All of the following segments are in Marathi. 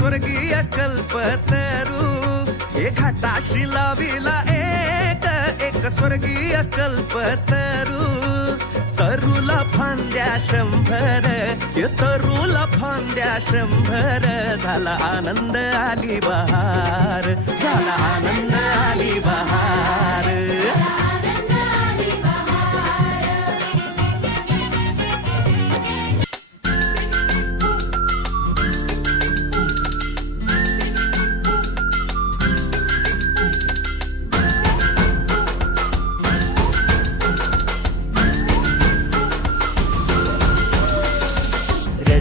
स्वर्गीय कल्पतरू हे घाटाशी लाविला एक एक स्वर्गीय कल्पतरू. तरुला फांद्या शंभर हे तरुला फांद्या शंभर झाला आनंद आली बहार झाला आनंद आली बहार.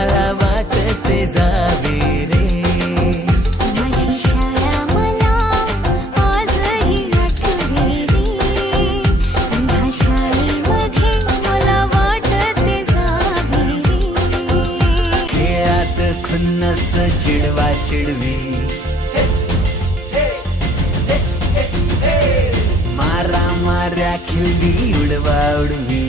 मला वाटते जावे रे. माझी शाळा मला आजही आठवते रे. पुन्हा शाळेमध्ये मला वाटते जावे रे. खेळात खुन्नस चिडवा चिडवी. मारा माऱ्या खिल्ली उडवा उडवी.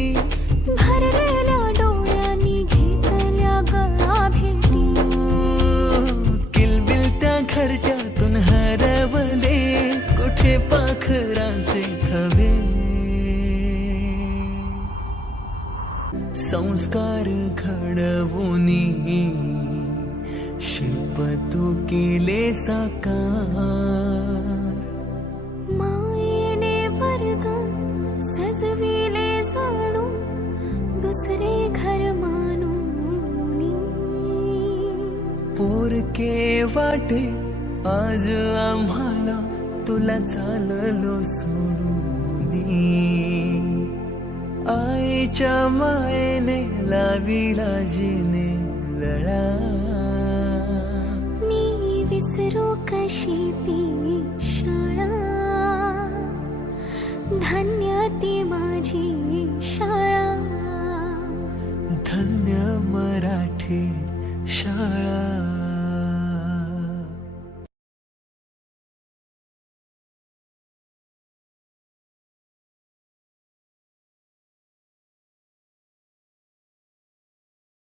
संस्कार घडवूनी शिल्प तू केले साकार. मायेने वर्ग सजविले जणू. दुसरे घर मानून पोरके वाटे आज आम्हाला तुला चाललो सोडून तिच्या मायेने लाविला जिने लढा मी विसरू कशी ती?